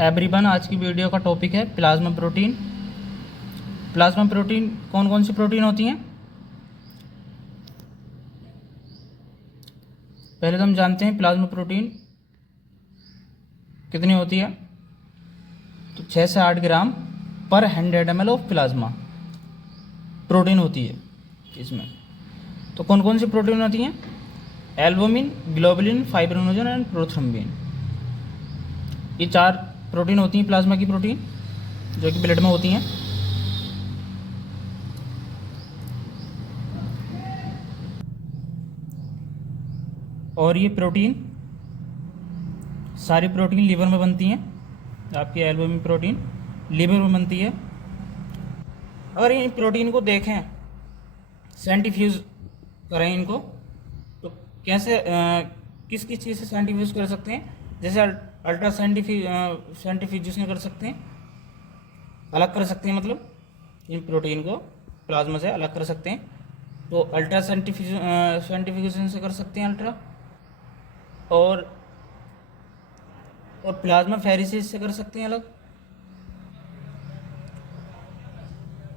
Everyone, आज की video का टॉपिक है प्लाज्मा प्रोटीन। प्लाज्मा प्रोटीन कौन कौन सी प्रोटीन होती हैं? पहले तो हम जानते हैं प्लाज्मा प्रोटीन कितनी होती है। तो 6 से 8 ग्राम पर 100 ml ऑफ प्लाज्मा प्रोटीन होती है इसमें। तो कौन कौन सी प्रोटीन होती हैं? Albumin, globulin, fibrinogen and prothrombin. ये 4 प्रोटीन होती हैं प्लाज्मा की प्रोटीन, जो कि ब्लड में होती हैं। और ये प्रोटीन सारी प्रोटीन लीवर में बनती हैं। आपकी एल्बुमिन प्रोटीन लीवर में बनती है। अगर इन प्रोटीन को देखें, सेंट्रीफ्यूज करें इनको, तो कैसे किस किस चीज़ से सेंट्रीफ्यूज कर सकते हैं? जैसे अल्ट्रा सेंट्रीफ्यूजेशन कर सकते हैं, अलग कर सकते हैं, मतलब इन प्रोटीन को प्लाज्मा से अलग कर सकते हैं। तो अल्ट्रा सेंट्रीफ्यूजेशन से कर सकते हैं अल्ट्रा, और प्लाज्मा फेरिसिस से कर सकते हैं अलग।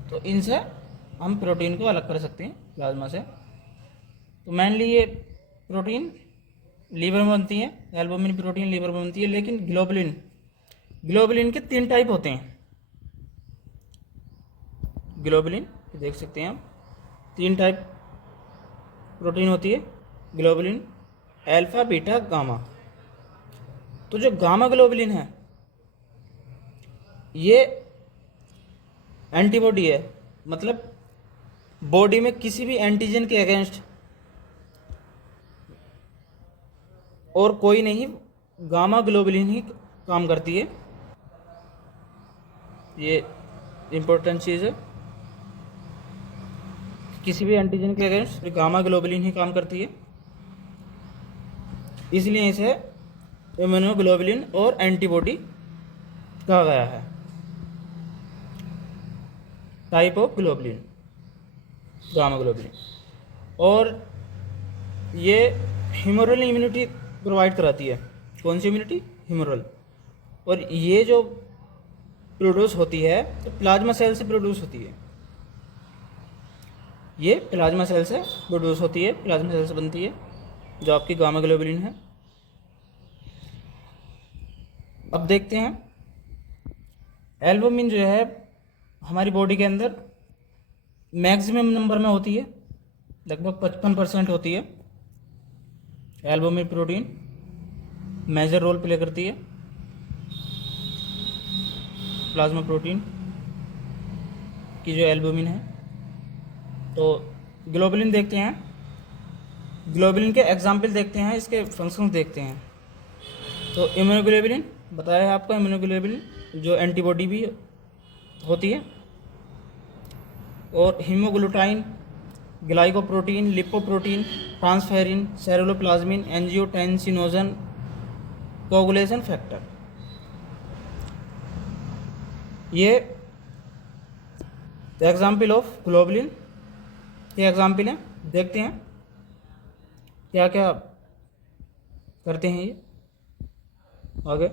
तो इनसे हम प्रोटीन को अलग कर सकते हैं प्लाज्मा से। तो मेनली ये प्रोटीन लीवर में बनती है, एल्बुमिन प्रोटीन लीवर में बनती है। लेकिन ग्लोबुलिन के 3 टाइप होते हैं। ग्लोबुलिन देख सकते हैं आप, 3 टाइप प्रोटीन होती है ग्लोबुलिन: अल्फा, बीटा, गामा। तो जो गामा ग्लोबुलिन है ये एंटीबॉडी है, मतलब बॉडी में किसी भी एंटीजन के अगेंस्ट और कोई नहीं, गामा ग्लोबुलिन ही काम करती है। ये इम्पोर्टेंट चीज़ है, किसी भी एंटीजन के अगेंस्ट गामा ग्लोबुलिन ही काम करती है। इसलिए इसे इम्यूनोग्लोबुलिन और एंटीबॉडी कहा गया है। Type of globulin gamma globulin. और ये ह्यूमरल इम्यूनिटी प्रोवाइड कराती है। कौन सी इम्यूनिटी? ह्यूमरल। और ये जो प्रोड्यूस होती है तो प्लाज्मा सेल से प्रोड्यूस होती है। ये प्लाज्मा सेल से प्रोड्यूस होती है, प्लाज्मा सेल से बनती है, जो आपकी गामा ग्लोबुलिन है। अब देखते हैं, एल्बुमिन जो है हमारी बॉडी के अंदर मैक्सिमम नंबर में होती है, लगभग 55% होती है। Albumin protein major role play करती है प्लाज्मा प्रोटीन की, जो एल्बुमिन है। तो ग्लोबुलिन देखते हैं, ग्लोबुलिन के एग्जाम्पल देखते हैं, इसके फंक्शंस देखते हैं। तो इम्यूनोग्लोबुलिन बताया है आपको, इम्यूनोग्लोबुलिन जो एंटीबॉडी भी होती है। और हीमोग्लूटाइन, glycoprotein, lipoprotein, transferrin, ceruloplasmin, angiotensinogen, coagulation factor. ये एग्जाम्पल ऑफ ग्लोबुलिन के एग्जाम्पल हैं। देखते हैं क्या क्या करते हैं ये। आगे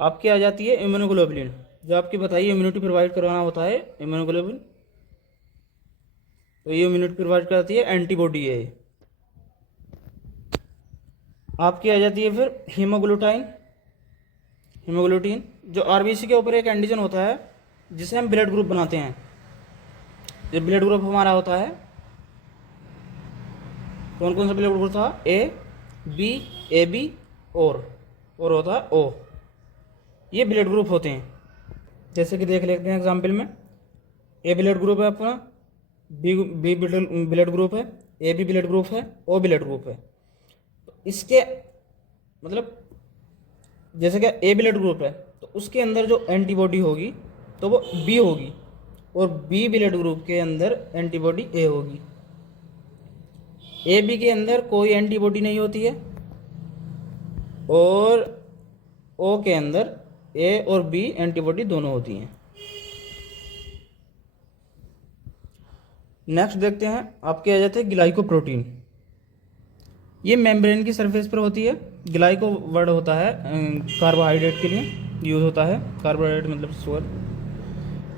आपकी आ जाती है इम्यूनोग्लोबुलिन, जो आपकी बताइए इम्यूनिटी प्रोवाइड करवाना होता है इम्यूनोग्लोबुलिन। तो ये इम्यूनिटी प्रोवाइड कराती है, एंटीबॉडी है ये। आपकी आ जाती है फिर हीमोग्लूटाइन, हीमोग्लूटिन, जो आरबीसी के ऊपर एक एंटीजन होता है जिसे हम ब्लड ग्रुप बनाते हैं। ये ब्लड ग्रुप हमारा होता है, कौन कौन सा ब्लड ग्रुप था? ए बी, ए बी और होता है ओ। ये ब्लड ग्रुप होते हैं, जैसे कि देख लेते हैं एग्जाम्पल में। ए ब्लड ग्रुप है अपना, बी ब्लड ग्रुप है, ए बी ब्लड ग्रुप है, ओ ब्लड ग्रुप है। तो इसके मतलब जैसे कि ए ब्लड ग्रुप है तो उसके अंदर जो एंटीबॉडी होगी तो वो बी होगी, और बी ब्लड ग्रुप के अंदर एंटीबॉडी ए होगी। ए बी के अंदर कोई एंटीबॉडी नहीं होती है, और ओ के अंदर ए और बी एंटीबॉडी दोनों होती हैं। नेक्स्ट देखते हैं, आपके आ जाते हैं ग्लाइकोप्रोटीन। ये मेम्ब्रेन की सरफेस पर होती है। ग्लाइको वर्ड होता है कार्बोहाइड्रेट के लिए यूज़ होता है, कार्बोहाइड्रेट मतलब शुगर,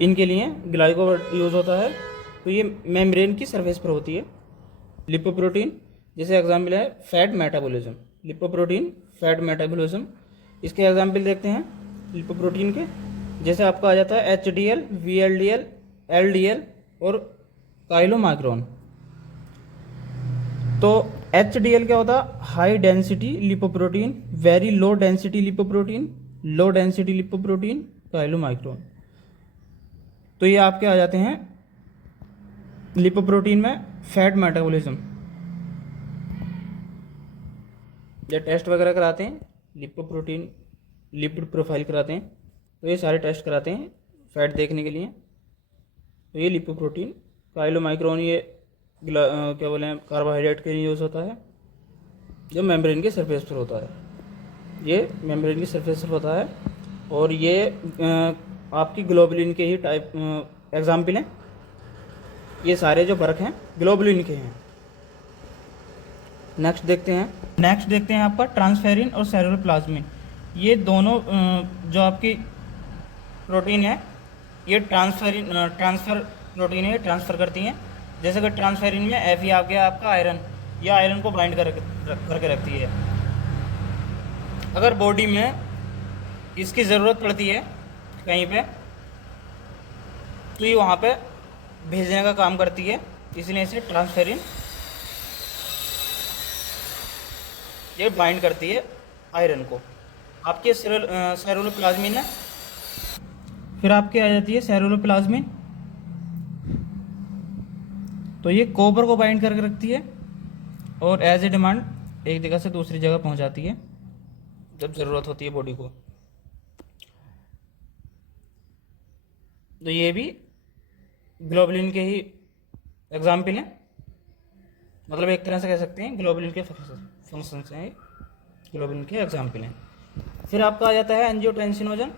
इनके लिए ग्लाइको वर्ड यूज़ होता है। तो ये मेम्ब्रेन की सरफेस पर होती है। लिपोप्रोटीन, जैसे एग्जाम्पल है fat metabolism, lipoprotein fat metabolism, इसके एग्जाम्पल देखते हैं लिपोप्रोटीन के। जैसे आपका आ जाता है HDL, VLDL, LDL और काइलोमाइक्रोन। तो HDL क्या होता है? High density lipoprotein, very low density lipoprotein, low density lipoprotein, chylomicron. तो ये आपके आ जाते हैं लिपोप्रोटीन में फैट मेटाबॉलिज्म। जब टेस्ट वगैरह कराते हैं लिपोप्रोटीन, लिपिड प्रोफाइल कराते हैं, तो ये सारे टेस्ट कराते हैं फैट देखने के लिए। तो ये लिपोप्रोटीन, काइलोमाइक्रोन ये क्या बोले हैं कार्बोहाइड्रेट के लिए यूज़ होता है, जो मेम्ब्रेन के सरफेस पर होता है। ये मेम्ब्रेन की सरफेस पर होता है और ये आपकी ग्लोबुलिन के ही टाइप एग्जाम्पल हैं। ये सारे जो वर्क हैं ग्लोबुलिन के हैं। नेक्स्ट देखते हैं आपका ट्रांसफेरिन और सेरुलोप्लाज्मिन। ये दोनों जो आपकी प्रोटीन है, ये ट्रांसफ़र प्रोटीन है, ट्रांसफ़र करती हैं। जैसे कि ट्रांसफेरिन में Fe आ गया आपका आयरन, या आयरन को बाइंड करके रखती है। अगर बॉडी में इसकी ज़रूरत पड़ती है कहीं पे, तो ये वहाँ पे भेजने का काम करती है, इसलिए इसे ट्रांसफेरिन ये बाइंड करती है आयरन को। आपके सेरुलोप्लाज्मिन है, फिर आपके आ जाती है सेरुलोप्लाज्मिन। तो ये कॉपर को बाइंड करके रखती है और एज ए डिमांड एक जगह से दूसरी जगह पहुंचाती है जब ज़रूरत होती है बॉडी को। तो ये भी ग्लोबुलिन के ही एग्जाम्पल हैं, मतलब एक तरह से कह सकते हैं ग्लोबुलिन के फंक्शन हैं, ग्लोबुलिन के एग्जाम्पल हैं। फिर आपका आ जाता है एंजियोटेंसिनोजन।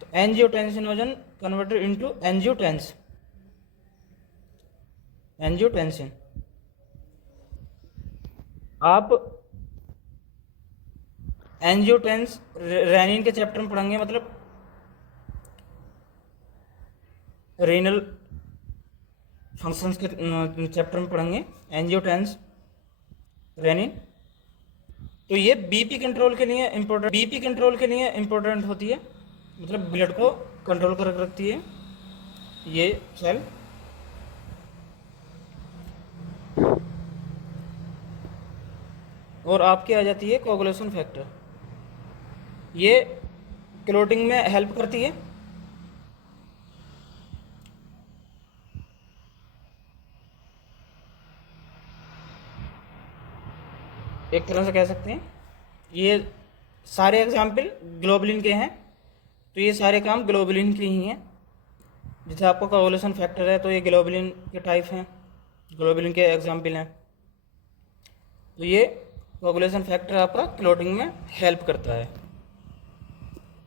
तो एंजियोटेंसिनोजन कन्वर्टेड इनटू एंजियोटेंसिन। आप रेनिन के चैप्टर में पढ़ेंगे, मतलब रेनल फंक्शंस के चैप्टर में पढ़ेंगे एंजियोटेंस रेनिन। तो ये बीपी कंट्रोल के लिए इम्पोर्टेंट होती है, मतलब ब्लड को कंट्रोल कर रखती है ये सेल। और आपकी आ जाती है कोगुलेशन फैक्टर, ये क्लोटिंग में हेल्प करती है। एक तरह से कह सकते हैं ये सारे एग्जाम्पल ग्लोबुलिन के हैं, तो ये सारे काम ग्लोबुलिन के ही हैं। जैसे आपको कोगुलेशन फैक्टर है, तो ये ग्लोबुलिन के टाइप हैं, ग्लोबुलिन के एग्जाम्पल हैं। तो ये कोगुलेशन फैक्टर आपका क्लोटिंग में हेल्प करता है।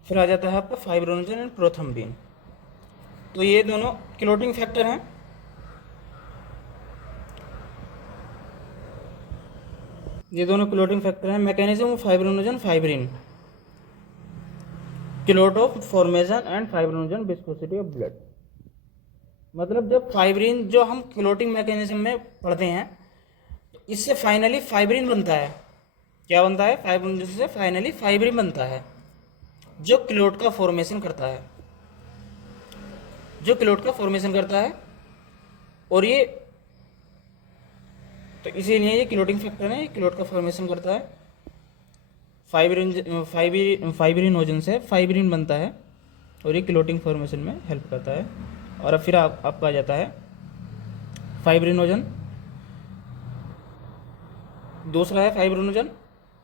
फिर आ जाता है आपका फाइब्रोनोजन एंड प्रोथ्रोम्बिन। तो ये दोनों क्लोटिंग फैक्टर हैं। ये दोनों क्लोटिंग फैक्टर हैं। Mechanism of fibrinogen fibrin, clot of formation and fibrinogen viscosity of blood. मतलब जब फाइब्रिन जो हम क्लोटिंग मैकेनिज्म में पढ़ते हैं, तो इससे फाइनली फाइब्रिन बनता है। क्या बनता है? फाइब्रिन से फाइनली फाइब्रिन बनता है, जो क्लोट का फॉर्मेशन करता है, और ये तो इसीलिए ये क्लोटिंग फैक्टर है, ये क्लोट का फॉर्मेशन करता है। फाइब्रिनोजन से फाइब्रिन बनता है और ये क्लोटिंग फॉर्मेशन में हेल्प करता है। और अब फिर आपका आ जाता है फाइब्रिनोजन, दूसरा है फाइब्रिनोजन।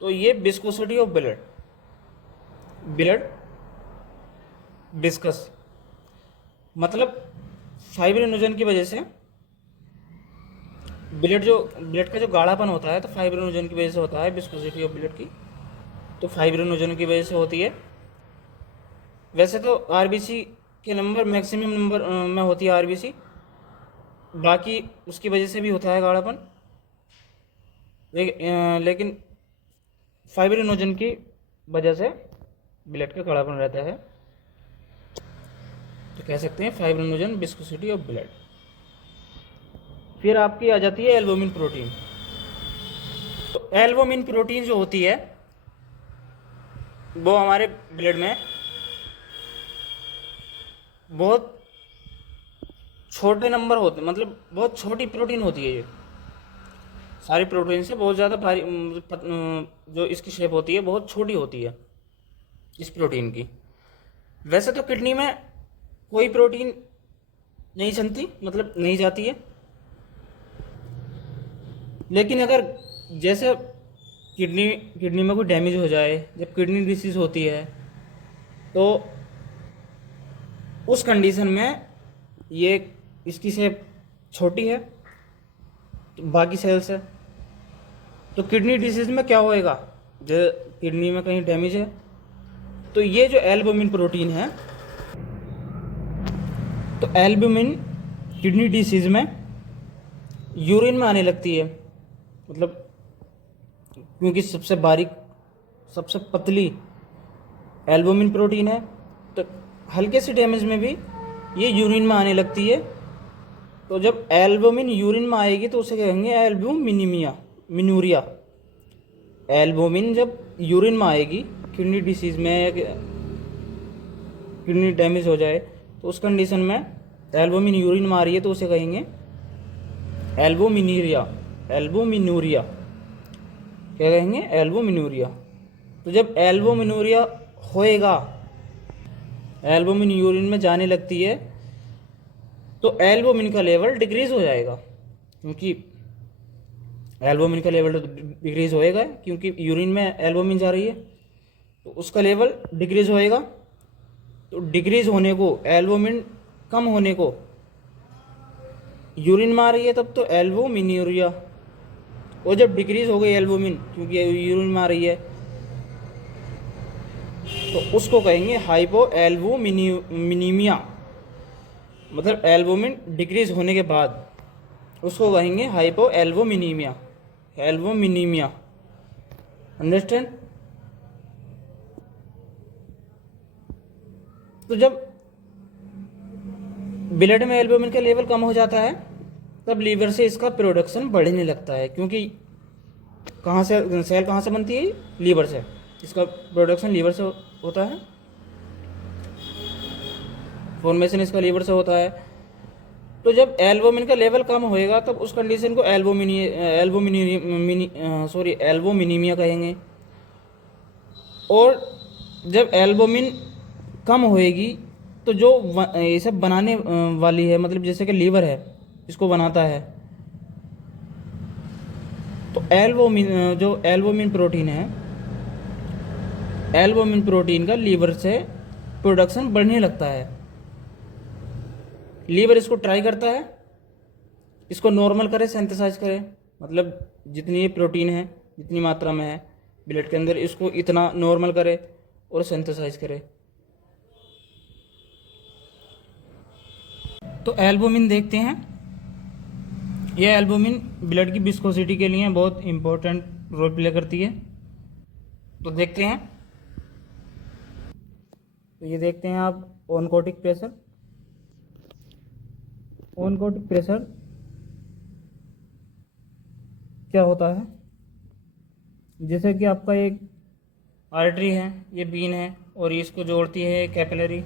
तो ये विस्कोसिटी ऑफ ब्लड विस्कस, मतलब फाइब्रिनोजन की वजह से ब्लड का जो गाढ़ापन होता है, तो फाइब्रिनोजन की वजह से होता है विस्कोसिटी ऑफ ब्लड की, तो फाइब्रिनोजन की वजह से होती है। वैसे तो आरबीसी के नंबर मैक्सिमम नंबर में होती है आरबीसी, बाकी उसकी वजह से भी होता है गाढ़ापन, लेकिन फाइब्रिनोजन की वजह से ब्लड का कड़ापन रहता है, तो कह सकते हैं फाइब्रिनोजन विस्कोसिटी ऑफ ब्लड। फिर आपकी आ जाती है एल्बुमिन प्रोटीन। तो एल्बुमिन प्रोटीन जो होती है वो हमारे ब्लड में बहुत छोटे नंबर होते, मतलब बहुत छोटी प्रोटीन होती है। ये सारी प्रोटीन से बहुत ज़्यादा भारी, जो इसकी शेप होती है बहुत छोटी होती है इस प्रोटीन की। वैसे तो किडनी में कोई प्रोटीन नहीं जनती, मतलब नहीं जाती है, लेकिन अगर जैसे किडनी में कोई डैमेज हो जाए, जब किडनी डिसीज होती है, तो उस कंडीशन में ये इसकी शेप छोटी है बाकी सेल से। तो किडनी डिसीज में क्या होएगा, जो किडनी में कहीं डैमेज है, तो ये जो एल्बुमिन प्रोटीन है, तो एल्बुमिन किडनी डिसीज में यूरिन में आने लगती है, मतलब क्योंकि सबसे बारीक सबसे पतली एल्बुमिन प्रोटीन है, तो हल्के से डैमेज में भी ये यूरिन में आने लगती है। तो जब एल्बुमिन यूरिन में आएगी तो उसे कहेंगे मिनूरिया। एल्बुमिन जब यूरिन में आएगी किडनी डिसीज में, किडनी डैमेज हो जाए, तो उस कंडीशन में एल्बुमिन यूरिन में आ रही है तो उसे कहेंगे एल्बुमिनूरिया। क्या कहेंगे, एल्बुमिनूरिया। तो जब एल्बुमिनूरिया होएगा, एल्बुमिन यूरिन में जाने लगती है, तो एल्बुमिन का लेवल डिक्रीज हो जाएगा, क्योंकि एल्बुमिन का लेवल डिक्रीज होएगा क्योंकि यूरिन में एल्बुमिन जा रही है, तो उसका लेवल डिक्रीज होएगा। तो डिक्रीज होने को, एल्बुमिन कम होने को यूरिन में आ रही है तब तो एल्बुमिनूरिया, और जब डिक्रीज हो गई एल्बुमिन क्योंकि यूरिन में आ रही है, तो उसको कहेंगे हाइपो एल्बुमिनीमिया। मतलब एल्बुमिन डिक्रीज होने के बाद उसको कहेंगे हाइपो एल्बुमिनीमिया। अंडरस्टैंड। तो जब ब्लड में एल्बुमिन का लेवल कम हो जाता है तब लीवर से इसका प्रोडक्शन बढ़ने लगता है, क्योंकि कहाँ से सेल कहाँ से बनती है, लीवर से। इसका प्रोडक्शन लीवर से होता है, फॉर्मेशन इसका लीवर से होता है। तो जब एल्बुमिन का लेवल कम होएगा तब उस कंडीशन को एल्बुमिनीमिया कहेंगे। और जब एल्बुमिन कम होएगी तो जो ये सब बनाने वाली है, मतलब जैसे कि लीवर है इसको बनाता है, तो जो एल्बुमिन प्रोटीन है, एल्बुमिन प्रोटीन का लीवर से प्रोडक्शन बढ़ने लगता है। लीवर इसको ट्राई करता है, इसको नॉर्मल करे, सिंथेसाइज करे, मतलब जितनी ये प्रोटीन है जितनी मात्रा में है ब्लड के अंदर, इसको इतना नॉर्मल करे और सिंथेसाइज करे। तो एल्बुमिन देखते हैं, ये एल्बुमिन ब्लड की विस्कोसिटी के लिए बहुत इम्पोर्टेंट रोल प्ले करती है। तो देखते हैं, तो ये देखते हैं आप ऑनकोटिक प्रेशर। ऑनकोटिक प्रेशर क्या होता है, जैसे कि आपका एक आर्टरी है, ये बीन है और ये इसको जोड़ती है कैपिलरी,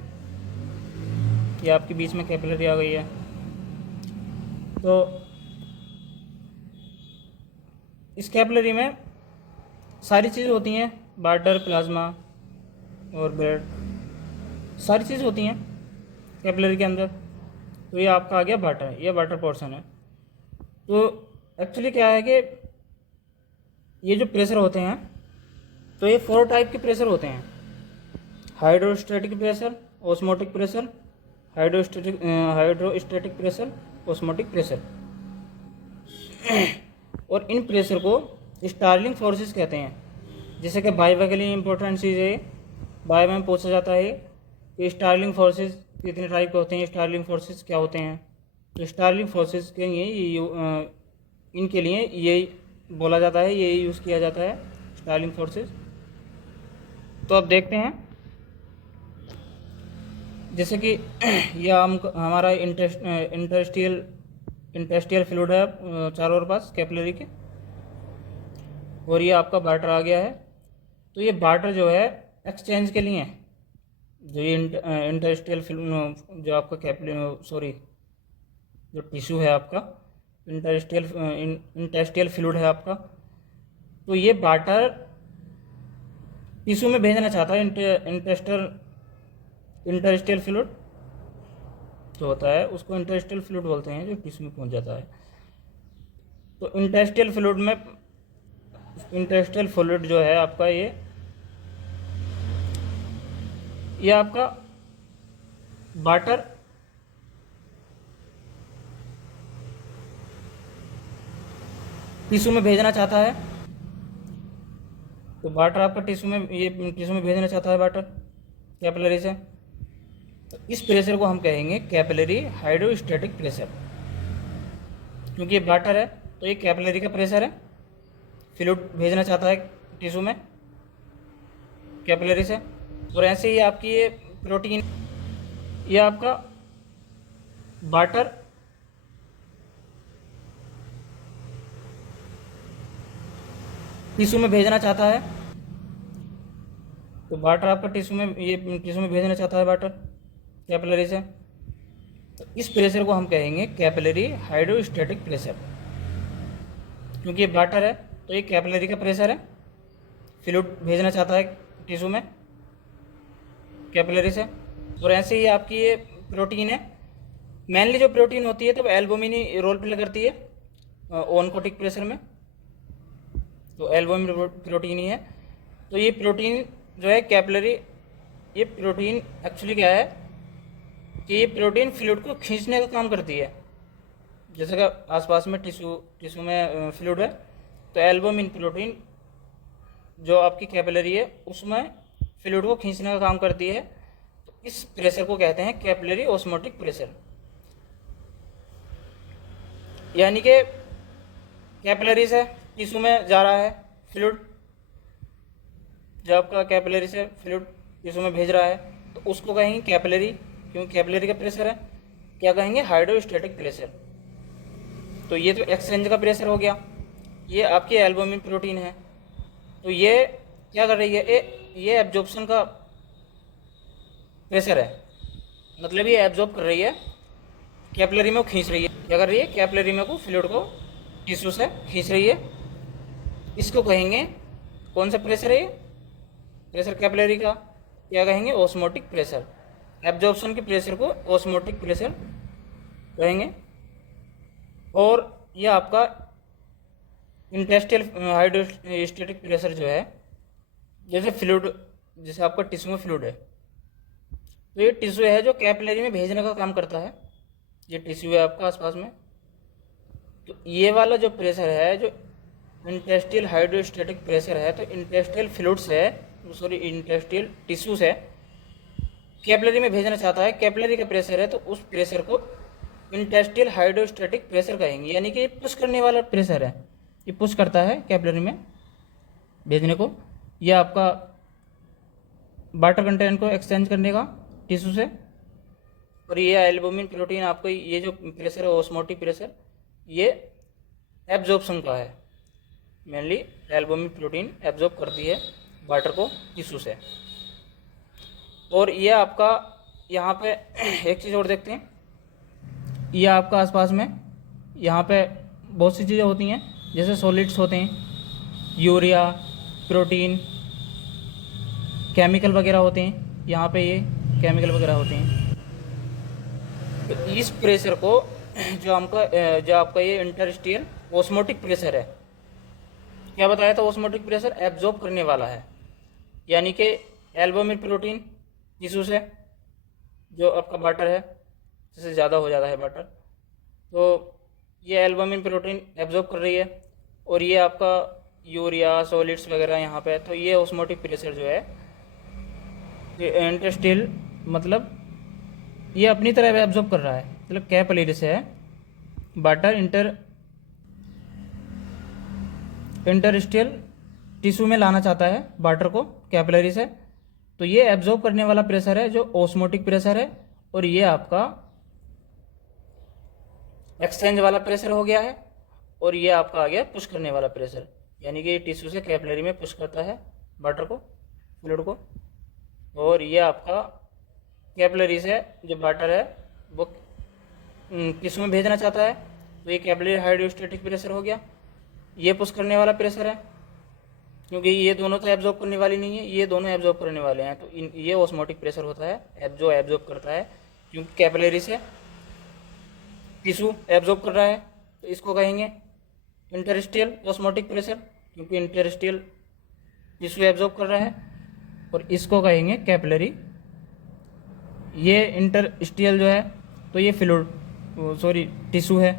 ये आपके बीच में कैपिलरी आ गई है। तो इस कैपिलरी में सारी चीज़ होती हैं, वाटर, प्लाज्मा और ब्लड, सारी चीज़ होती हैं कैपिलरी के अंदर। तो ये आपका आ गया वाटर, ये वाटर पोर्शन है। तो एक्चुअली क्या है कि ये जो प्रेशर होते हैं, तो ये 4 टाइप के प्रेशर होते हैं: hydrostatic pressure, osmotic pressure, hydrostatic pressure, osmotic pressure. और इन प्रेशर को स्टार्लिंग फोर्सेस कहते हैं। जैसे कि बायो के लिए इंपॉर्टेंट चीज़ है, बायो में पूछा जाता है कि स्टार्लिंग फोर्सेस कितने टाइप के होते हैं, स्टार्लिंग फोर्सेस क्या होते हैं। तो स्टार्लिंग फोर्सेस के लिए इनके लिए ये बोला जाता है, ये यूज़ किया जाता है स्टार्लिंग फोर्सेस। तो अब देखते हैं, जैसे कि यह हमारा इंटरेस्टियल फ्लूइड है चारों ओर पास कैपिलरी के, और ये आपका वाटर आ गया है। तो ये वाटर जो है एक्सचेंज के लिए है। जो ये इंटरेस्टियल जो आपका जो टिश्यू है आपका इंटरेस्टियल फ्लूइड है आपका, तो ये वाटर टिश्यू में भेजना चाहता है। इंटरेस्टियल फ्लूइड जो होता है उसको इंटरेस्टियल फ्लूइड बोलते हैं, जो टिश्यू में पहुंच जाता है। तो इंटरेस्टियल फ्लूइड जो है आपका ये आपका वाटर टिश्यू में भेजना चाहता है। तो वाटर आपका टिश्यू में भेजना चाहता है वाटर कैपिलरी से। तो इस प्रेशर को हम कहेंगे कैपिलरी हाइड्रोस्टैटिक प्रेशर। क्योंकि ये वाटर है तो ये कैपिलरी का प्रेशर है, फ्लूइड भेजना चाहता है टिश्यू में कैपिलरी से। और ऐसे ही आपकी ये प्रोटीन, ये आपका वाटर टिश्यू में भेजना चाहता है। तो वाटर आपका टिश्यू में भेजना चाहता है वाटर कैपिलरी से। तो इस प्रेशर को हम कहेंगे कैपिलरी हाइड्रोस्टैटिक प्रेशर। क्योंकि ये वाटर है तो ये कैपिलरी का प्रेशर है, फ्लूइड भेजना चाहता है टिश्यू में कैपिलरी से। और ऐसे ही आपकी ये प्रोटीन है, मेनली जो प्रोटीन होती है तब एल्बुमिन ही रोल प्ले करती है ओनकोटिक प्रेशर में। तो एल्बुमिन प्रोटीन ही है। तो ये प्रोटीन जो है कैपिलरी, ये प्रोटीन एक्चुअली क्या है कि ये प्रोटीन फ्लूइड को खींचने का काम करती है। जैसे कि आसपास में टिश्यू में फ्लूइड है, तो एल्बुमिन प्रोटीन जो आपकी कैपिलरी है उसमें फ्लूइड को खींचने का काम करती है। तो इस प्रेशर को कहते हैं कैपिलरी ऑस्मोटिक प्रेशर। यानी कि कैपिलरी से टिश्यू में जा रहा है फ्लूइड, जो आपका कैपिलरी से फ्लूइड टिश्यू में भेज रहा है, तो उसको कहेंगे कैपिलरी, क्योंकि कैपिलरी का प्रेशर है। क्या कहेंगे? Hydrostatic pressure. तो ये तो एक्सचेंज का प्रेशर हो गया। ये आपकी एल्बुमिन प्रोटीन है, तो ये क्या कर रही है, ये एब्जॉर्प्शन का प्रेशर है। मतलब ये एब्जॉर्ब कर रही है कैपिलरी में, खींच रही है। क्या कर रही है? कैपिलरी में को फ्लूइड को टिश्यू से खींच रही है। इसको कहेंगे कौन सा प्रेशर है? ये प्रेशर कैपिलरी का क्या कहेंगे? Osmotic pressure. एब्जॉर्प्शन के प्रेशर को ऑस्मोटिक प्रेशर कहेंगे। और यह आपका इंटेस्टियल हाइड्रोस्टैटिक प्रेशर जो है, जैसे फ्लूइड, जैसे आपका टिश्यू में फ्लूइड है, तो ये टिश्यू है जो कैपिलरी में भेजने का काम करता है। ये टिश्यू है आपका आसपास में, तो ये वाला जो प्रेशर है, जो इंटेस्टियल हाइड्रोस्टैटिक प्रेशर है, तो इंटेस्टियल फ्लूइड से, इंटेस्टियल टिश्यू से कैपिलरी में भेजना चाहता है। कैपिलरी का प्रेशर है, तो उस प्रेशर को इंटेस्टियल हाइड्रोस्टैटिक प्रेशर कहेंगे। यानी कि ये पुश करने वाला प्रेशर है, ये पुश करता है कैपिलरी में भेजने को। यह आपका वाटर कंटेंट को एक्सचेंज करने का टिश्यू से। और ये एल्बुमिन प्रोटीन आपको ये जो प्रेशर है ऑस्मोटिक प्रेशर, ये एब्जॉर्प्शन का है। मेनली एल्बुमिन प्रोटीन एब्जॉर्ब करती है वाटर को टिश्यू से। और ये आपका यहाँ पे एक चीज़ और देखते हैं, ये आपका आसपास में यहाँ पे बहुत सी चीज़ें होती हैं, जैसे सॉलिड्स होते हैं, यूरिया, प्रोटीन, केमिकल वगैरह होते हैं। यहाँ पे ये केमिकल वगैरह होते हैं। तो इस प्रेशर को जो आपका ये इंटरस्टियल ऑस्मोटिक प्रेशर है, क्या बताया था? ऑस्मोटिक प्रेशर एब्जॉर्ब करने वाला है। यानी कि एल्बुमिन प्रोटीन टिश्यू से जो आपका वाटर है, जैसे ज़्यादा हो जाता है वाटर, तो ये एल्बुमिन प्रोटीन एब्जॉर्ब कर रही है। और ये आपका यूरिया, सॉलिड्स वगैरह यहाँ पे, तो ये ऑस्मोटिक प्रेशर जो है ये इंटरस्टियल, मतलब ये अपनी तरह एब्जॉर्ब कर रहा है। मतलब कैपिलरी से है वाटर इंटरस्टिशियल टिश्यू में लाना चाहता है वाटर को कैपिलरी से, तो ये एब्जॉर्ब करने वाला प्रेशर है जो ऑस्मोटिक प्रेशर है, और ये आपका एक्सचेंज वाला प्रेशर हो गया है, और ये आपका आ गया पुश करने वाला प्रेशर, यानी कि ये टिश्यू से कैपिलरी में पुश करता है वाटर को, फ्लूइड को, और ये आपका कैपिलरी से जो वाटर है वो टिश्यू में भेजना चाहता है, तो ये कैपिलरी हाइड्रोस्टैटिक प्रेशर हो गया। ये पुश करने वाला प्रेशर है, क्योंकि ये दोनों तो एब्जॉर्ब करने वाली नहीं है, ये दोनों एब्जॉर्ब करने वाले हैं, तो ये ऑस्मोटिक प्रेशर होता है जो एब्जॉर्ब करता है, क्योंकि कैपिलरी से टिश्यू एब्जॉर्ब कर रहा है, तो इसको कहेंगे इंटरस्टिशियल ऑस्मोटिक प्रेशर, क्योंकि इंटरस्टिशियल टिश्यू एब्जॉर्ब कर रहा है, और इसको कहेंगे कैपिलरी। ये इंटरस्टिशियल जो है तो ये टिश्यू है,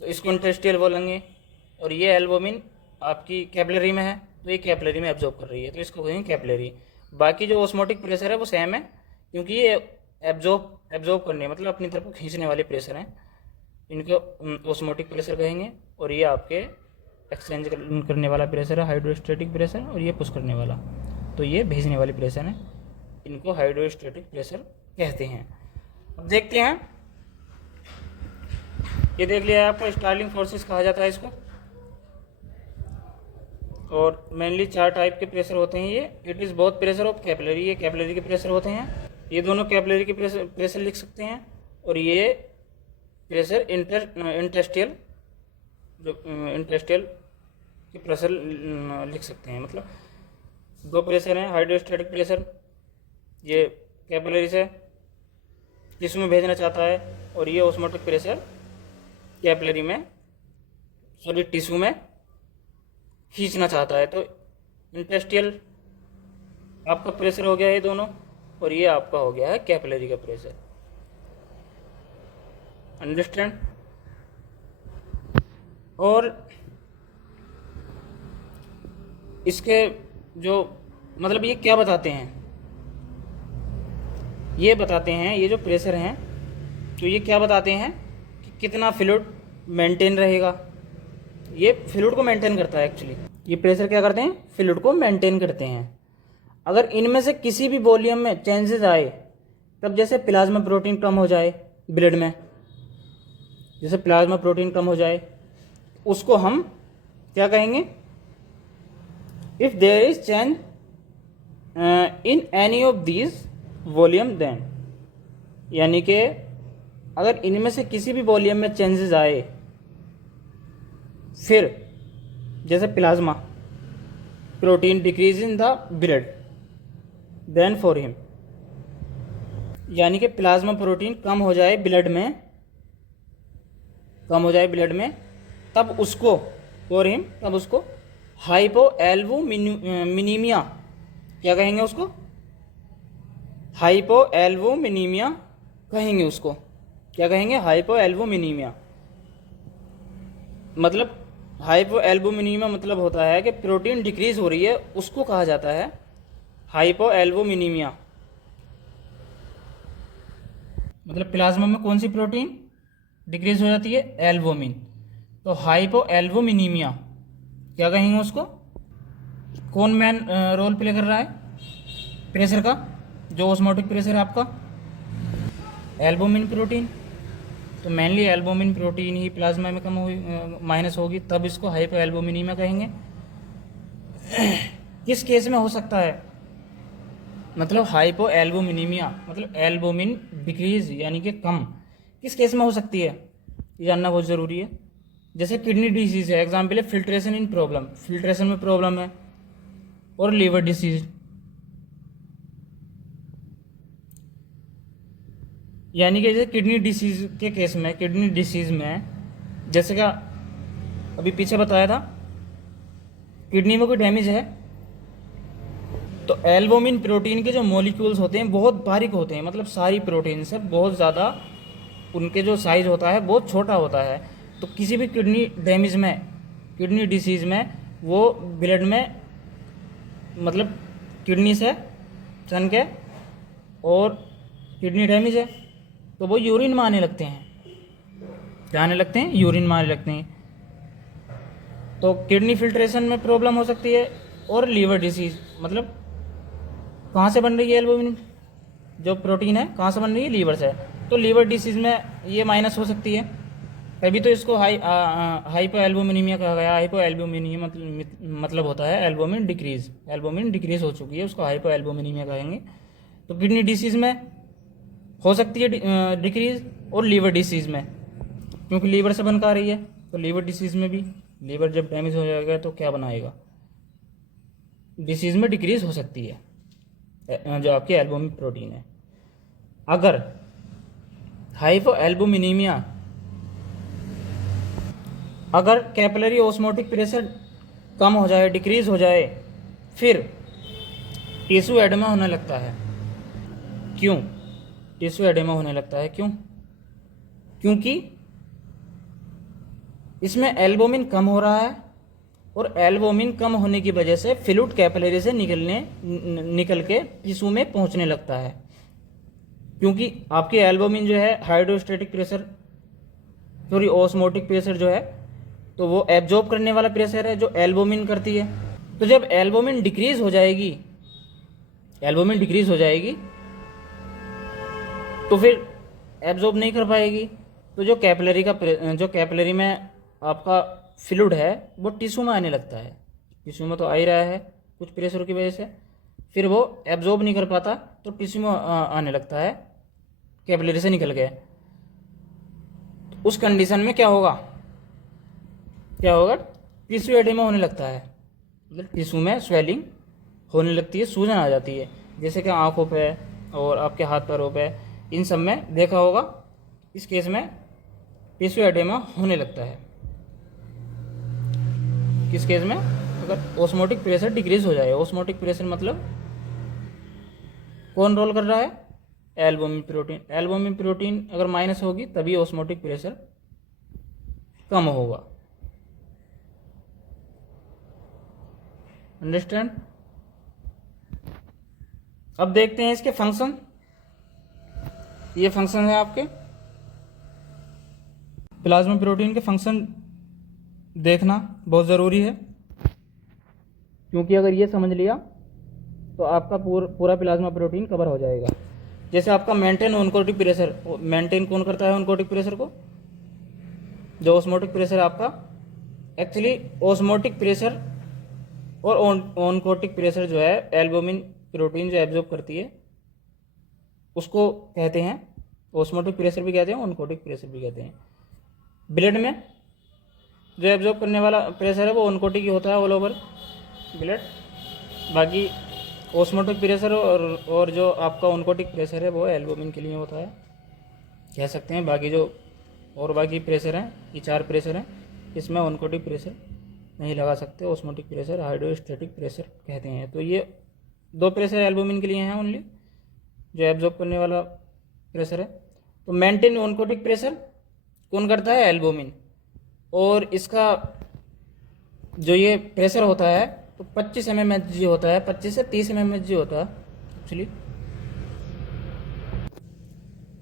तो इसको इंटरस्टिशियल बोलेंगे, और ये एल्बुमिन आपकी कैपिलरी में है, तो ये कैपिलरी में एब्जॉर्ब कर रही है, तो इसको कहेंगे कैपिलरी। बाकी जो ऑस्मोटिक प्रेशर है वो सेम है, क्योंकि ये एब्जॉर्ब करने मतलब अपनी तरफ खींचने वाले प्रेशर हैं, इनको ऑस्मोटिक प्रेशर कहेंगे। और ये आपके एक्सचेंज करने वाला प्रेशर है हाइड्रोस्टैटिक प्रेशर, और ये पुश करने वाला, तो ये भेजने वाली प्रेशर है, इनको हाइड्रोस्टैटिक प्रेशर कहते हैं। अब देखते हैं, ये देख लिया है आपको, स्टार्लिंग फोर्सेस कहा जाता है इसको, और मेनली 4 टाइप के प्रेशर होते हैं ये। It is both pressure of capillary, ये कैपिलरी के प्रेशर होते हैं, ये दोनों कैपिलरी के प्रेशर लिख सकते हैं, और ये प्रेशर इंटरस्टिशियल के प्रेशर लिख सकते हैं। मतलब 2 प्रेशर हैं, हाइड्रोस्टैटिक प्रेशर ये कैपिलरी से टिश्यू में भेजना चाहता है, और ये ऑस्मोटिक प्रेशर कैपिलरी में टिश्यू में खींचना चाहता है। तो इंटरस्टिशियल आपका प्रेशर हो गया ये दोनों, और ये आपका हो गया है कैपिलरी का प्रेशर। अंडरस्टैंड? और इसके जो मतलब ये क्या बताते हैं, ये बताते हैं, ये जो प्रेशर हैं तो ये क्या बताते हैं कि कितना फ्लूइड मेंटेन रहेगा। ये फ्लूइड को मेंटेन करता है एक्चुअली, ये प्रेशर क्या करते हैं, फ्लूइड को मेंटेन करते हैं। अगर इनमें से किसी भी वॉल्यूम में चेंजेस आए, तब जैसे प्लाज्मा प्रोटीन कम हो जाए ब्लड में, जैसे प्लाज्मा प्रोटीन कम हो जाए, उसको हम क्या कहेंगे, if there is change in any of these volume then, यानी कि अगर इनमें से किसी भी वॉल्यूम में चेंजेस आए, फिर जैसे plasma protein decrease in the blood then for him, यानी कि प्लाज्मा प्रोटीन कम हो जाए ब्लड में, तब उसको फॉर हिम, तब उसको हाइपोएल्बुमिनीमिया क्या कहेंगे, उसको हाइपोएल्बुमिनीमिया कहेंगे, उसको क्या कहेंगे, हाइपोएल्बुमिनीमिया। मतलब हाइपोएल्बुमिनीमिया मतलब होता है कि प्रोटीन डिक्रीज हो रही है, उसको कहा जाता है हाइपोएल्बुमिनीमिया। मतलब प्लाज्मा में कौन सी प्रोटीन डिक्रीज हो जाती है, एल्बुमिन, तो हाइपोएल्बुमिनीमिया क्या कहेंगे उसको। कौन मेन रोल प्ले कर रहा है प्रेशर का, जो ऑस्मोटिक प्रेशर है आपका, एल्बुमिन प्रोटीन, तो मेनली एल्बुमिन प्रोटीन ही प्लाज्मा में कम हुई माइनस होगी, तब इसको हाइपोएल्बुमिनीमिया कहेंगे। किस केस में हो सकता है, मतलब हाइपोएल्बुमिनीमिया मतलब एल्बुमिन डिक्रीज यानी कि कम, किस केस में हो सकती है ये जानना बहुत ज़रूरी है। जैसे किडनी डिसीज़ है, एग्जाम्पल है फिल्ट्रेशन इन प्रॉब्लम, फिल्ट्रेशन में प्रॉब्लम है, और लीवर डिसीज, यानी कि जैसे किडनी डिसीज के केस में, किडनी डिसीज में जैसे का अभी पीछे बताया था, किडनी में कोई डैमेज है तो एल्बुमिन प्रोटीन के जो मॉलिक्यूल्स होते हैं बहुत बारीक होते हैं, मतलब सारी प्रोटीन से बहुत ज़्यादा उनके जो साइज होता है बहुत छोटा होता है, तो किसी भी किडनी डैमेज में, किडनी डिसीज़ में वो ब्लड में मतलब किडनी से सन के और किडनी डैमेज है तो वो यूरिन में आने लगते हैं, क्या आने लगते हैं, यूरिन में आने लगते हैं। तो किडनी फिल्ट्रेशन में प्रॉब्लम हो सकती है, और लीवर डिसीज, मतलब कहाँ से बन रही है एल्बुमिन जो प्रोटीन है, कहाँ से बन रही है, लीवर से। तो लीवर डिसीज में ये माइनस हो सकती है, तभी तो इसको हाइपो एल्बुमिनीमिया कहा गया। हाइपो एल्बुमिनीमिया मतलब होता है एल्बुमिन डिक्रीज, एल्बुमिन डिक्रीज हो चुकी है, उसको हाइपो एल्बुमिनीमिया कहेंगे। तो किडनी डिसीज में हो सकती है डिक्रीज, और लीवर डिसीज में, क्योंकि लीवर से बनकर आ रही है, तो लीवर डिसीज में भी, लीवर जब डैमेज हो जाएगा तो क्या बनाएगा, डिसीज में डिक्रीज हो सकती है जो आपकी एल्बुमिन प्रोटीन है। अगर हाइपो एल्बुमिनीमिया, अगर कैपिलरी ऑस्मोटिक प्रेशर कम हो जाए, डिक्रीज हो जाए, फिर टिश्यू एडेमा होने लगता है। क्यों टिश्यू एडेमा होने लगता है? क्योंकि इसमें एल्बुमिन कम हो रहा है, और एल्बुमिन कम होने की वजह से फ्लूइड कैपिलरी से निकल के टिश्यू में पहुंचने लगता है। क्योंकि आपकी एल्बुमिन जो है hydrostatic pressure, sorry osmotic pressure जो है, तो वो एब्जॉर्ब करने वाला प्रेशर है जो एल्बुमिन करती है। तो जब एल्बुमिन डिक्रीज हो जाएगी, एल्बुमिन डिक्रीज हो जाएगी तो फिर एब्जॉर्ब नहीं कर पाएगी। तो जो कैपिलरी में आपका फ्लूइड है वो टिश्यू में आने लगता है, टिश्यू में तो आ ही रहा है कुछ प्रेशर की वजह से, फिर वो एब्जॉर्ब नहीं कर पाता तो टिश्यू में आने लगता है, कैपिलरी से निकल गया। उस कंडीशन में क्या होगा, टिश्यू एडेमा होने लगता है, मतलब टिश्यू में स्वेलिंग होने लगती है, सूजन आ जाती है, जैसे कि आंखों पे और आपके हाथ पैरों पे, इन सब में देखा होगा। इस केस में टिश्यू एडेमा होने लगता है। किस केस में? अगर ऑस्मोटिक प्रेशर डिक्रीज हो जाए। ऑस्मोटिक प्रेशर मतलब कौन रोल कर रहा है? Albumin protein. एल्बुमिन प्रोटीन अगर माइनस होगी तभी ऑस्मोटिक प्रेशर कम होगा। अंडरस्टैंड? अब देखते हैं इसके फंक्शन। ये फंक्शन है आपके प्लाज्मा प्रोटीन के। फंक्शन देखना बहुत ज़रूरी है, क्योंकि अगर ये समझ लिया तो आपका पूरा प्लाज्मा प्रोटीन कवर हो जाएगा। जैसे आपका मेंटेन ऑनकोटिक प्रेशर, मेंटेन कौन करता है ऑनकोटिक प्रेशर को? जो ऑस्मोटिक प्रेशर आपका, एक्चुअली ऑस्मोटिक प्रेशर और ऑनकोटिक प्रेशर जो है, एल्बुमिन प्रोटीन जो एब्जॉर्ब करती है उसको कहते हैं ऑस्मोटिक प्रेशर भी कहते हैं, ऑनकोटिक प्रेशर भी कहते हैं। ब्लड में जो एब्जॉर्ब करने वाला प्रेशर है वो ऑनकोटिक ही होता है ऑल ओवर ब्लड। बाकी ऑस्मोटिक प्रेशर और जो आपका ऑनकोटिक प्रेशर है वो एल्बुमिन के लिए होता है, कह सकते हैं। बाकी जो और बाकी प्रेशर हैं, ये 4 प्रेशर हैं, इसमें ऑनकोटिक प्रेशर नहीं लगा सकते, ऑस्मोटिक प्रेशर, हाइड्रोस्टैटिक प्रेशर कहते हैं। तो ये 2 प्रेशर एल्बुमिन के लिए हैं ओनली, जो एब्जॉर्ब करने वाला प्रेशर है। तो मेंटेन ऑनकोटिक प्रेशर कौन करता है? एल्बुमिन। और इसका जो ये प्रेशर होता है तो 25 mmHg होता है, 25 से 30 mmHg होता है एक्चुअली।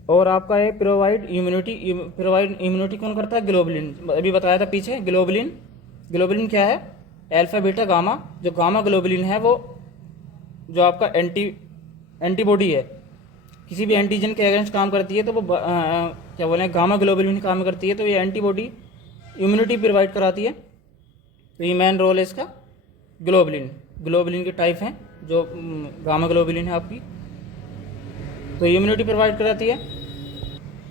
और आपका ये प्रोवाइड इम्यूनिटी कौन करता है? ग्लोबुलिन। अभी बताया था पीछे, ग्लोबुलिन क्या है? Alpha beta gamma. जो गामा ग्लोबुलिन है वो जो आपका एंटीबॉडी है, किसी भी एंटीजन के अगेंस्ट काम करती है, तो वो क्या बोले हैं, गामा ग्लोबुलिन काम करती है। तो ये एंटीबॉडी इम्यूनिटी प्रोवाइड कराती है। तो ये मेन रोल है इसका। ग्लोबुलिन के टाइप हैं जो गामा ग्लोबुलिन है आपकी, तो इम्यूनिटी प्रोवाइड कराती है।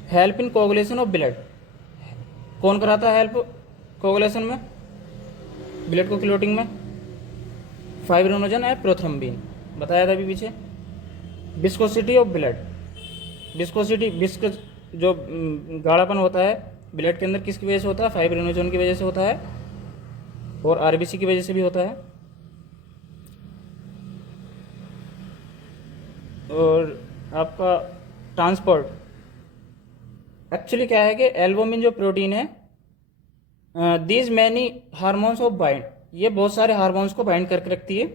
Help in coagulation of blood, कौन कराता है हेल्प कोगुलेशन में, ब्लड को क्लोटिंग में? फाइब्रिनोजन है, प्रोथ्रम्बिन, बताया था अभी पीछे। विस्कोसिटी ऑफ ब्लड, विस्कस जो गाढ़ापन होता है ब्लड के अंदर किसकी वजह से होता है? फाइब्रिनोजन की वजह से होता है, और आरबीसी की वजह से भी होता है। और आपका ट्रांसपोर्ट, एक्चुअली क्या है कि एल्बुमिन जो प्रोटीन है, these many hormones of bind, ये बहुत सारे हार्मोन्स को बाइंड करके रखती है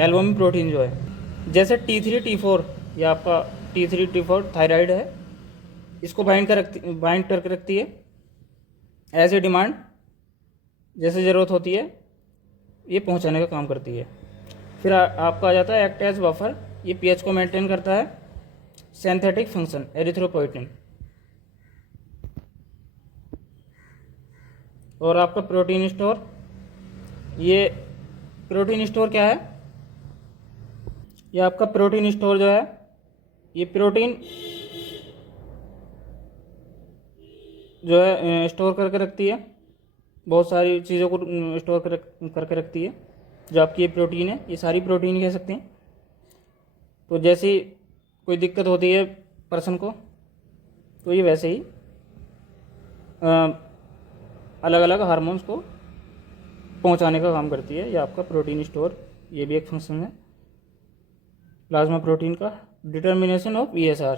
एल्बुमिन प्रोटीन जो है। जैसे T3 T4, ये आपका T3 T4 थायराइड है, इसको बाइंड करके रखती है एज ए डिमांड जैसे ज़रूरत होती है ये पहुंचाने का काम करती है। फिर आपका आ जाता है एक्ट एज बफर, ये पीएच को मेंटेन करता है। Synthetic function erythropoietin. और आपका प्रोटीन स्टोर, ये प्रोटीन स्टोर क्या है, ये आपका प्रोटीन स्टोर जो है ये प्रोटीन जो है स्टोर करके रखती है, बहुत सारी चीज़ों को स्टोर करके रखती है। जो आपकी ये प्रोटीन है ये सारी प्रोटीन कह सकते हैं। तो जैसे कोई दिक्कत होती है पर्सन को तो ये वैसे ही अलग अलग हार्मोन्स को पहुंचाने का काम करती है। ये आपका प्रोटीन स्टोर, ये भी एक फंक्शन है प्लाज्मा प्रोटीन का। Determination of ESR,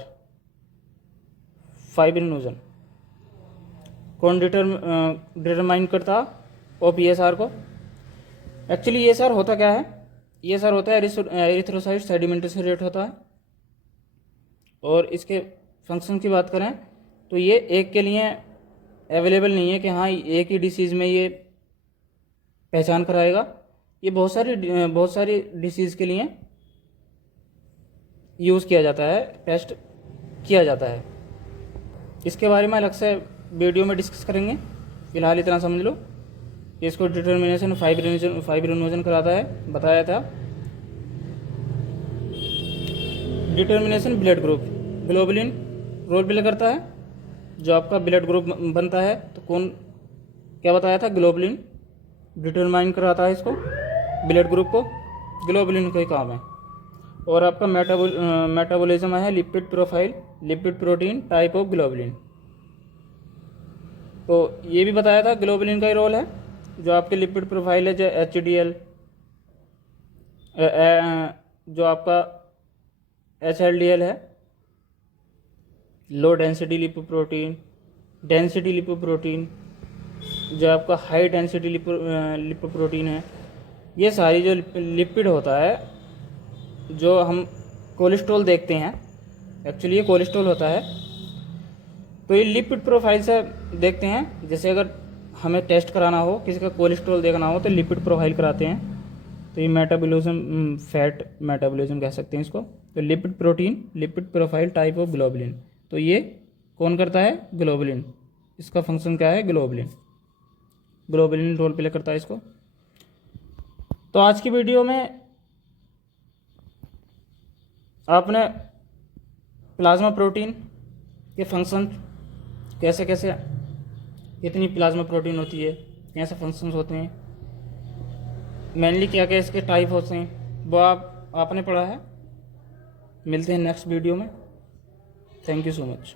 fibrinogen. कौन डिटरमाइन करता ऑफ ESR को? एक्चुअली ESR होता क्या है, ESR होता है एरिथ्रोसाइट सेडिमेंटेशन रेट होता है। और इसके फंक्शन की बात करें तो ये एक के लिए अवेलेबल नहीं है कि हाँ एक ही डिसीज़ में ये पहचान कराएगा। ये बहुत सारी डिसीज़ के लिए यूज़ किया जाता है, टेस्ट किया जाता है। इसके बारे में अलग से वीडियो में डिस्कस करेंगे, फिलहाल इतना समझ लो। इसको डिटर्मिनेशन फाइब्रिनोजन कराता है, बताया था। Determination blood group, globulin role play करता है। जो आपका ब्लड ग्रुप बनता है तो कौन क्या बताया था, ग्लोबुलिन डिटरमाइन कराता है इसको, ब्लड ग्रुप को, ग्लोबुलिन का ही काम है। और आपका मेटाबॉलिज्म है lipid profile, lipid protein type of globulin. तो ये भी बताया था ग्लोबुलिन का ही रोल है। जो आपके लिपिड प्रोफाइल है, जो HDL, जो आपका HLDL है, low density lipoprotein, density lipoprotein, जो आपका हाई डेंसिटी लिपोप्रोटीन है, ये सारी जो लिपिड होता है, जो हम कोलेस्ट्रॉल देखते हैं, एक्चुअली ये कोलेस्ट्रॉल होता है। तो ये लिपिड प्रोफाइल से देखते हैं। जैसे अगर हमें टेस्ट कराना हो, किसी का कोलेस्ट्रॉल देखना हो तो लिपिड प्रोफाइल कराते हैं। तो ये मेटाबॉलिज्म, फैट मेटाबॉलिज्म कह सकते हैं इसको। तो lipid protein, lipid profile type of globulin, तो ये कौन करता है, ग्लोबुलिन। इसका फंक्शन क्या है, ग्लोबुलिन, ग्लोबुलिन रोल प्ले करता है इसको। तो आज की वीडियो में आपने प्लाज्मा प्रोटीन के फंक्शन, कैसे कैसे कितनी प्लाज्मा प्रोटीन होती है, कैसे फंक्शंस होते हैं, मेनली क्या क्या इसके टाइप होते हैं, वो आपने पढ़ा है। मिलते हैं नेक्स्ट वीडियो में। Thank you so much.